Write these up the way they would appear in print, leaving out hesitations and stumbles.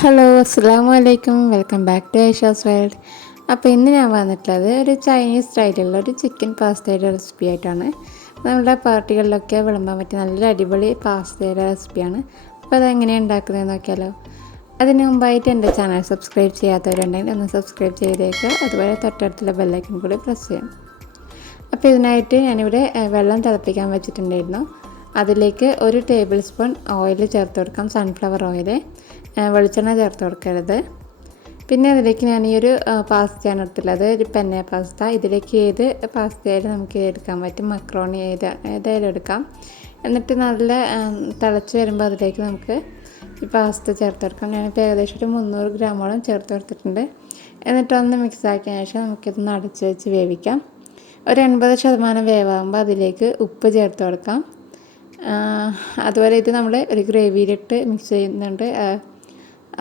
Hello അസ്സാം വലൈക്കും welcome back to Aisha's world. അപ്പോൾ ഇന്ന് ഞാൻ വന്നിട്ടുള്ളത് ഒരു ചൈനീസ് സ്റ്റൈലുള്ള ഒരു ചിക്കൻ പാസ്തയുടെ റെസിപ്പി ആയിട്ടാണ്. നമ്മുടെ പാർട്ടികളിലൊക്കെ വിളമ്പാൻ പറ്റിയ നല്ല അടിപൊളി പാസ്തയുടെ റെസിപ്പിയാണ്. അപ്പോൾ അതെങ്ങനെയാണ് ഉണ്ടാക്കുന്നതെന്ന് നോക്കിയാലോ. അതിന് മുമ്പായിട്ട് എൻ്റെ ചാനൽ സബ്സ്ക്രൈബ് ചെയ്യാത്തവരുണ്ടെങ്കിൽ ഒന്ന് സബ്സ്ക്രൈബ് ചെയ്തേക്കുക. അതുപോലെ തൊട്ടടുത്തുള്ള ബെല്ലൈക്കൺ കൂടി പ്രസ് ചെയ്യാം. അപ്പോൾ ഇതിനായിട്ട് ഞാനിവിടെ വെള്ളം തിളപ്പിക്കാൻ വെച്ചിട്ടുണ്ടായിരുന്നു. അതിലേക്ക് 1 ടേബിൾ സ്പൂൺ ഓയിൽ ചേർത്ത് കൊടുക്കാം, സൺഫ്ലവർ ഓയിൽ. വെളിച്ചെണ്ണ ചേർത്ത് കൊടുക്കരുത്. പിന്നെ അതിലേക്ക് ഞാൻ ഈ ഒരു പാസ്തയാണ് എടുത്തുള്ളത്, ഒരു പെന്നെ പാസ്ത. ഇതിലേക്ക് ഏത് പാസ്തയായാലും നമുക്ക് എടുക്കാൻ പറ്റും, മക്രോണി ഏതായാലും എടുക്കാം. എന്നിട്ട് നല്ല തിളച്ച് വരുമ്പോൾ അതിലേക്ക് നമുക്ക് ഈ പാസ്ത ചേർത്ത് കൊടുക്കാം. ഞാനിപ്പോൾ ഏകദേശം ഒരു 300 ഗ്രാമോളം ചേർത്ത് കൊടുത്തിട്ടുണ്ട്. എന്നിട്ടൊന്ന് മിക്സ് ആക്കിയ ശേഷം നമുക്കിതൊന്ന് അടച്ച് വെച്ച് വേവിക്കാം. ഒരു 80% വേവാകുമ്പോൾ അതിലേക്ക് ഉപ്പ് ചേർത്ത് കൊടുക്കാം. അതുപോലെ ഇത് നമ്മൾ ഒരു ഗ്രേവിയിലിട്ട് മിക്സ് ചെയ്യുന്നുണ്ട്.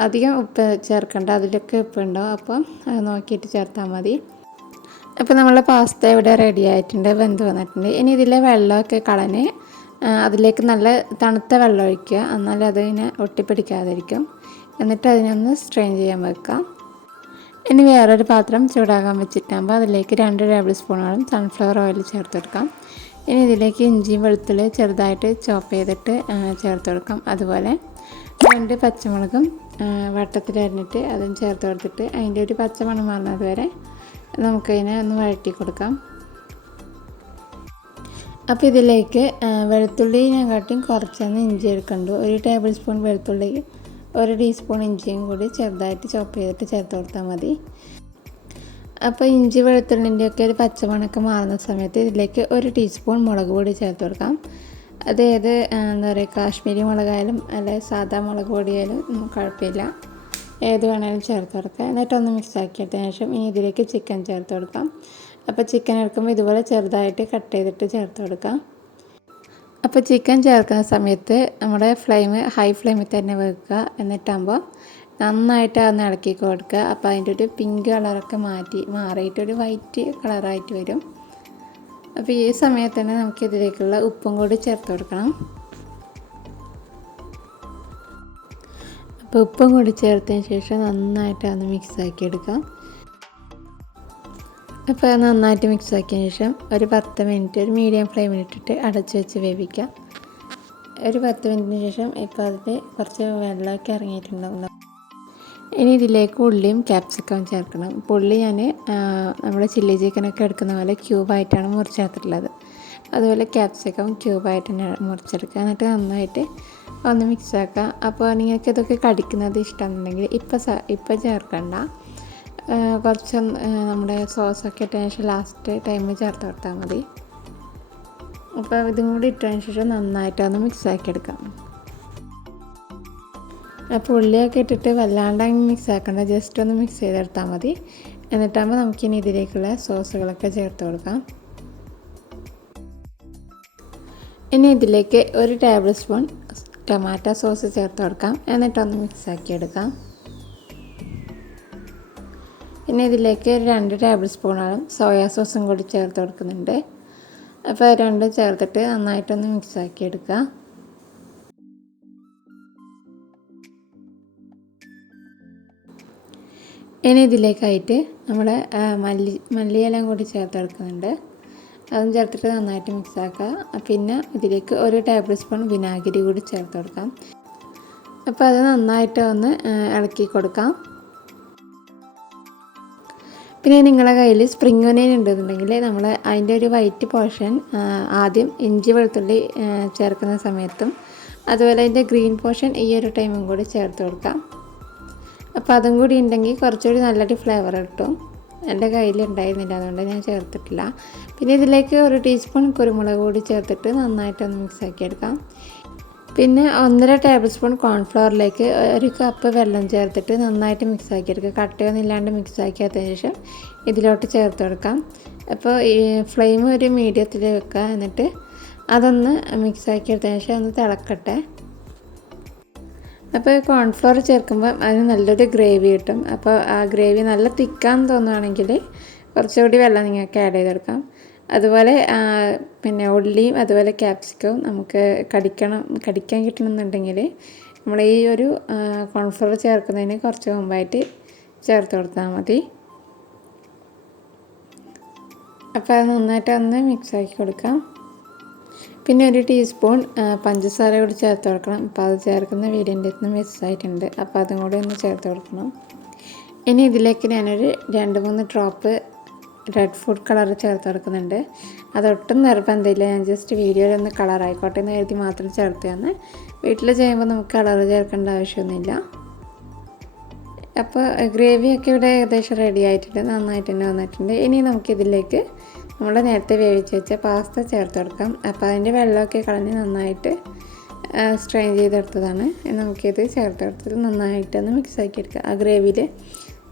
അധികം ഉപ്പ് ചേർക്കണ്ട, അതിലൊക്കെ ഉപ്പ് ഉണ്ടാവും, അപ്പം അത് നോക്കിയിട്ട് ചേർത്താൽ മതി. അപ്പോൾ നമ്മളെ പാസ്ത ഇവിടെ റെഡി ആയിട്ടുണ്ട്, വെന്ത് വന്നിട്ടുണ്ട്. ഇനി ഇതിലെ വെള്ളമൊക്കെ കളഞ്ഞ് അതിലേക്ക് നല്ല തണുത്ത വെള്ളം ഒഴിക്കുക, എന്നാലും അതിനെ ഒട്ടിപ്പിടിക്കാതിരിക്കും. എന്നിട്ട് അതിനൊന്ന് സ്ട്രെയിൻ ചെയ്യാൻ വെക്കാം. ഇനി വേറൊരു പാത്രം ചൂടാകാൻ വെച്ചിട്ടാകുമ്പോൾ അതിലേക്ക് 2 ടേബിൾ സ്പൂണോളം സൺഫ്ലവർ ഓയിൽ ചേർത്ത് കൊടുക്കാം. ഇനി ഇതിലേക്ക് ഇഞ്ചിയും വെളുത്തുള്ളി ചെറുതായിട്ട് ചോപ്പ് ചെയ്തിട്ട് ചേർത്ത് കൊടുക്കാം. അതുപോലെ 2 പച്ചമുളകും വട്ടത്തിലരിഞ്ഞിട്ട് അതും ചേർത്ത് കൊടുത്തിട്ട് അതിൻ്റെ ഒരു പച്ചമണം മാറുന്നത് വരെ നമുക്കതിനെ ഒന്ന് വഴറ്റി കൊടുക്കാം. അപ്പോൾ ഇതിലേക്ക് വെളുത്തുള്ളി ഞാൻ കാട്ടിയും കുറച്ചൊന്ന് ഇഞ്ചി എടുക്കണ്ടു. 1 ടേബിൾ സ്പൂൺ വെളുത്തുള്ളി 1 ടീസ്പൂൺ ഇഞ്ചിയും കൂടി ചെറുതായിട്ട് ചോപ്പ് ചെയ്തിട്ട് ചേർത്ത് കൊടുത്താൽ മതി. അപ്പോൾ ഇഞ്ചി വെളുത്തുള്ളിൻ്റെയൊക്കെ ഒരു പച്ചമണമൊക്കെ മാറുന്ന സമയത്ത് ഇതിലേക്ക് 1 ടീസ്പൂൺ മുളക് പൊടി ചേർത്ത് കൊടുക്കാം. അതായത് എന്താ പറയുക, കാശ്മീരി മുളകായാലും അല്ലെങ്കിൽ സാധാ മുളക് പൊടിയായാലും കുഴപ്പമില്ല, ഏത് വേണമെങ്കിലും ചേർത്ത് കൊടുക്കാം. എന്നിട്ടൊന്ന് മിക്സ് ആക്കിയതിന് ശേഷം ഇനി ഇതിലേക്ക് ചിക്കൻ ചേർത്ത് കൊടുക്കാം. അപ്പോൾ ചിക്കൻ എടുക്കുമ്പോൾ ഇതുപോലെ ചെറുതായിട്ട് കട്ട് ചെയ്തിട്ട് ചേർത്ത് കൊടുക്കാം. അപ്പോൾ ചിക്കൻ ചേർക്കുന്ന സമയത്ത് നമ്മുടെ ഫ്ലെയിം ഹൈ ഫ്ലെയിമിൽ തന്നെ വെക്കുക. എന്നിട്ടാകുമ്പോൾ നന്നായിട്ട് അതൊന്ന് ഇളക്കി കൊടുക്കുക. അപ്പോൾ അതിൻ്റെ ഒരു പിങ്ക് കളറൊക്കെ മാറിയിട്ടൊരു വൈറ്റ് കളറായിട്ട് വരും. അപ്പോൾ ഈ സമയത്ത് തന്നെ നമുക്കിതിലേക്കുള്ള ഉപ്പും കൂടി ചേർത്ത് കൊടുക്കണം. അപ്പോൾ ഉപ്പും കൂടി ചേർത്തതിന് ശേഷം നന്നായിട്ട് അതൊന്ന് മിക്സ് ആക്കി എടുക്കാം. അപ്പോൾ നന്നായിട്ട് മിക്സ് ആക്കിയതിന് ശേഷം ഒരു 10 മിനിറ്റ് ഒരു മീഡിയം ഫ്ലെയിമിലിട്ടിട്ട് അടച്ച് വെച്ച് വേവിക്കാം. ഒരു 10 മിനിറ്റിന് ശേഷം ഇപ്പോൾ അതിൽ കുറച്ച് വെള്ളമൊക്കെ ഇറങ്ങിയിട്ടുണ്ടാവും. ഇനി ഇതിലേക്ക് ഉള്ളിയും ക്യാപ്സിക്കവും ചേർക്കണം. ഇപ്പോൾ ഉള്ളി ഞാൻ നമ്മൾ ചില്ലി ചിക്കനൊക്കെ എടുക്കുന്ന പോലെ ക്യൂബായിട്ടാണ് മുറിച്ചെടുത്തിട്ടുള്ളത്. അതുപോലെ ക്യാപ്സിക്കം ക്യൂബായിട്ട് തന്നെ മുറിച്ചെടുക്കുക. എന്നിട്ട് നന്നായിട്ട് ഒന്ന് മിക്സ് ആക്കുക. അപ്പോൾ നിങ്ങൾക്ക് ഇതൊക്കെ കടിക്കുന്നത് ഇഷ്ടമെന്നുണ്ടെങ്കിൽ ഇപ്പം ചേർക്കണ്ട, കുറച്ച് നമ്മുടെ സോസൊക്കെ ഇട്ടതിന് ശേഷം ലാസ്റ്റ് ടൈമിൽ ചേർത്ത് കൊടുത്താൽ മതി. അപ്പോൾ ഇതും കൂടി ഇട്ടതിന് ശേഷം നന്നായിട്ടൊന്ന് മിക്സ് ആക്കി എടുക്കാം. അപ്പോൾ ഉള്ളിയൊക്കെ ഇട്ടിട്ട് വല്ലാണ്ടങ്ങ് മിക്സ് ആക്കണ്ട, ജസ്റ്റ് ഒന്ന് മിക്സ് ചെയ്തെടുത്താൽ മതി. എന്നിട്ടാകുമ്പോൾ നമുക്കിനി ഇതിലേക്കുള്ള സോസുകളൊക്കെ ചേർത്ത് കൊടുക്കാം. ഇനി ഇതിലേക്ക് 1 ടേബിൾ സ്പൂൺ ടൊമാറ്റോ സോസ് ചേർത്ത് കൊടുക്കാം. എന്നിട്ടൊന്ന് മിക്സ് ആക്കി എടുക്കാം. പിന്നെ ഇതിലേക്ക് 2 ടേബിൾ സ്പൂണോളം സോയാ സോസും കൂടി ചേർത്ത് കൊടുക്കുന്നുണ്ട്. അപ്പോൾ രണ്ടും ചേർത്തിട്ട് നന്നായിട്ടൊന്ന് മിക്സ് ആക്കി എടുക്കുക. ഇനി ഇതിലേക്കായിട്ട് നമ്മൾ മല്ലിയില കൂടി ചേർത്ത് കൊടുക്കുന്നുണ്ട്. അതും ചേർത്തിട്ട് നന്നായിട്ട് മിക്സ് ആക്കുക. പിന്നെ ഇതിലേക്ക് 1 ടേബിൾ സ്പൂൺ വിനാഗിരി കൂടി ചേർത്ത് കൊടുക്കാം. അപ്പോൾ അത് നന്നായിട്ട് ഒന്ന് ഇളക്കി കൊടുക്കാം. പിന്നെ നിങ്ങളുടെ കയ്യിൽ സ്പ്രിംഗ് ഒനിയൻ ഉണ്ടെന്നുണ്ടെങ്കിൽ നമ്മൾ അതിൻ്റെ ഒരു വൈറ്റ് പോർഷൻ ആദ്യം ഇഞ്ചി വെളുത്തുള്ളി ചേർക്കുന്ന സമയത്തും അതുപോലെ അതിൻ്റെ ഗ്രീൻ പോർഷൻ ഈ ഒരു ടൈമും കൂടി ചേർത്ത് കൊടുക്കാം. അപ്പോൾ അതും കൂടി ഉണ്ടെങ്കിൽ കുറച്ചുകൂടി നല്ലൊരു ഫ്ലേവർ കിട്ടും. എൻ്റെ കയ്യിലുണ്ടായിരുന്നില്ല, അതുകൊണ്ട് ഞാൻ ചേർത്തിട്ടില്ല. പിന്നെ ഇതിലേക്ക് 1 ടീസ്പൂൺ കുരുമുളക് കൂടി ചേർത്തിട്ട് നന്നായിട്ടൊന്ന് മിക്സ് ആക്കി എടുക്കാം. പിന്നെ 1.5 ടേബിൾ സ്പൂൺ കോൺഫ്ലവറിലേക്ക് 1 കപ്പ് വെള്ളം ചേർത്തിട്ട് നന്നായിട്ട് മിക്സ് ആക്കി എടുക്കുക. കട്ടയൊന്നും ഇല്ലാണ്ട് മിക്സ് ആക്കിയതിന് ശേഷം ഇതിലോട്ട് ചേർത്ത് കൊടുക്കാം. അപ്പോൾ ഈ ഫ്ലെയിം ഒരു മീഡിയത്തിൽ വെക്കുക. എന്നിട്ട് അതൊന്ന് മിക്സ് ആക്കി എടുത്തതിന് ശേഷം ഒന്ന് തിളക്കട്ടെ. അപ്പോൾ കോൺഫ്ലവർ ചേർക്കുമ്പോൾ അതിന് നല്ലൊരു ഗ്രേവി കിട്ടും. അപ്പോൾ ആ ഗ്രേവി നല്ല തിക്കാന്ന് തോന്നുകയാണെങ്കിൽ കുറച്ചുകൂടി വെള്ളം നിങ്ങൾക്ക് ആഡ് ചെയ്തെടുക്കാം. അതുപോലെ പിന്നെ ഉള്ളിയും അതുപോലെ ക്യാപ്സിക്കവും നമുക്ക് കടിക്കാൻ കിട്ടണമെന്നുണ്ടെങ്കിൽ നമ്മൾ ഈ ഒരു കോൺഫ്ലവർ ചേർക്കുന്നതിന് കുറച്ച് മുമ്പായിട്ട് ചേർത്ത് കൊടുത്താൽ മതി. അപ്പോൾ അത് നന്നായിട്ട് ഒന്ന് മിക്സാക്കി കൊടുക്കാം. പിന്നെ ഒരു ടീസ്പൂൺ പഞ്ചസാര കൂടി ചേർത്ത് കൊടുക്കണം. അപ്പോൾ അത് ചേർക്കുന്ന വീഡിയോൻ്റെ അടുത്ത് മിസ്സായിട്ടുണ്ട്. അപ്പോൾ അതും കൂടി ഒന്ന് ചേർത്ത് കൊടുക്കണം. ഇനി ഇതിലേക്ക് ഞാനൊരു 2-3 ഡ്രോപ്പ് റെഡ് ഫുഡ് കളർ ചേർത്ത് കൊടുക്കുന്നുണ്ട്. അതൊട്ടും നിർബന്ധമില്ല, ഞാൻ ജസ്റ്റ് വീഡിയോയിലൊന്ന് കളർ ആയിക്കോട്ടെ എന്ന് എഴുതി മാത്രം ചേർത്തതാണ്. വീട്ടിൽ ചെയ്യുമ്പോൾ നമുക്ക് കളർ ചേർക്കേണ്ട ആവശ്യമൊന്നുമില്ല. അപ്പോൾ ഗ്രേവിയൊക്കെ ഇവിടെ ഏകദേശം റെഡി ആയിട്ടുണ്ട്, നന്നായിട്ട് തന്നെ വന്നിട്ടുണ്ട്. ഇനി നമുക്കിതിലേക്ക് നമ്മൾ നേരത്തെ വേവിച്ച് വെച്ച പാസ്ത ചേർത്ത് കൊടുക്കാം. അപ്പോൾ അതിൻ്റെ വെള്ളമൊക്കെ കളഞ്ഞ് നന്നായിട്ട് സ്ട്രെയിൻ ചെയ്തെടുത്തതാണ്. നമുക്കിത് ചേർത്ത് കൊടുത്തിട്ട് നന്നായിട്ടൊന്ന് മിക്സ് ആക്കി എടുക്കാം. ആ ഗ്രേവിയിൽ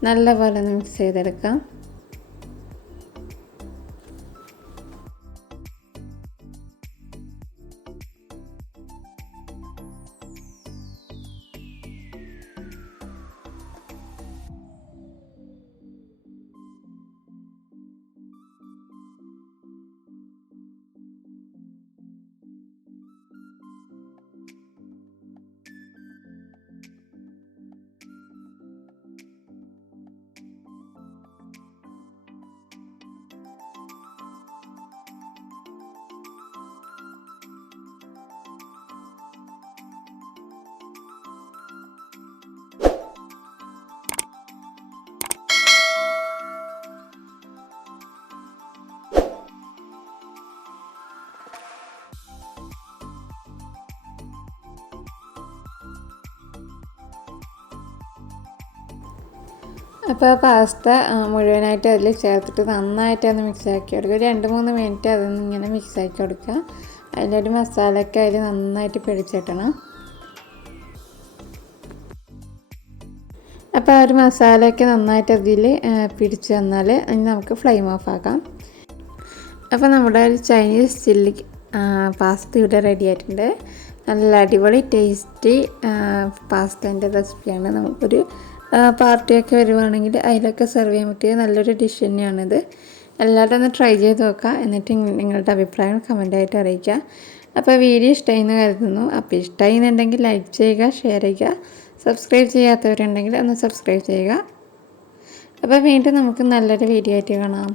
നല്ലപോലെ ഒന്ന് മിക്സ് ചെയ്തെടുക്കാം. അപ്പോൾ പാസ്ത മുഴുവനായിട്ട് അതിൽ ചേർത്തിട്ട് നന്നായിട്ട് ഒന്ന് മിക്സ് ആക്കി കൊടുക്കുക. 2-3 മിനിറ്റ് അതൊന്ന് ഇങ്ങനെ മിക്സ് ആക്കി കൊടുക്കുക. അതിലൊരു മസാലയൊക്കെ അതിൽ നന്നായിട്ട് പിടിച്ചിട്ടണം. അപ്പോൾ ആ ഒരു മസാലയൊക്കെ നന്നായിട്ട് അതിൽ പിടിച്ച് വന്നാൽ ഇനി നമുക്ക് ഫ്ലെയിം ഓഫ് ആക്കാം. അപ്പോൾ നമ്മുടെ ഒരു ചൈനീസ് ചില്ലി പാസ്ത ഇവിടെ റെഡി ആയിട്ടുണ്ട്. നല്ല അടിപൊളി ടേസ്റ്റി പാസ്തേൻ്റെ റെസിപ്പിയാണ്. നമുക്കൊരു പാർട്ടിയൊക്കെ വരുവാണെങ്കിൽ അതിലൊക്കെ സെർവ് ചെയ്യാൻ പറ്റിയ നല്ലൊരു ഡിഷ് തന്നെയാണിത്. എല്ലാവരും ഒന്ന് ട്രൈ ചെയ്ത് നോക്കുക. എന്നിട്ട് നിങ്ങളുടെ അഭിപ്രായം കമൻറ്റായിട്ട് അറിയിക്കുക. അപ്പോൾ വീഡിയോ ഇഷ്ടമായി എന്ന് കരുതുന്നു. അപ്പോൾ ഇഷ്ടമായി എന്നുണ്ടെങ്കിൽ ലൈക്ക് ചെയ്യുക, ഷെയർ ചെയ്യുക. സബ്സ്ക്രൈബ് ചെയ്യാത്തവരുണ്ടെങ്കിൽ ഒന്ന് സബ്സ്ക്രൈബ് ചെയ്യുക. അപ്പോൾ വീണ്ടും നമുക്ക് നല്ലൊരു വീഡിയോ ആയിട്ട് കാണാം.